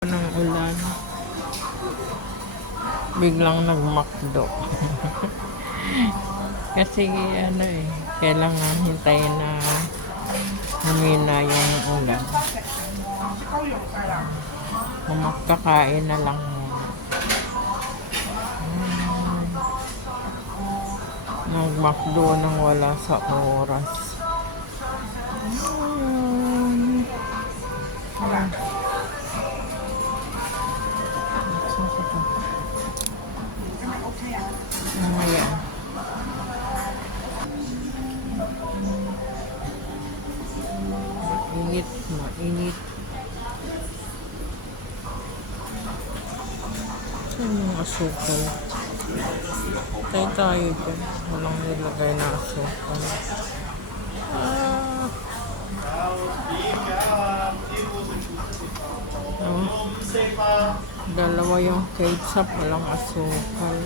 Ng ulan, biglang nagmakdo. Kasi kailangan hintayin na humina yung ulan. Magkakain na lang muna. Nagmakdo nang wala sa oras. Ayan. Mainit. Saan yung asukal? Tayo dyan. Walang nilagay na asukal. Dalawa yung ketchup, walang asukal.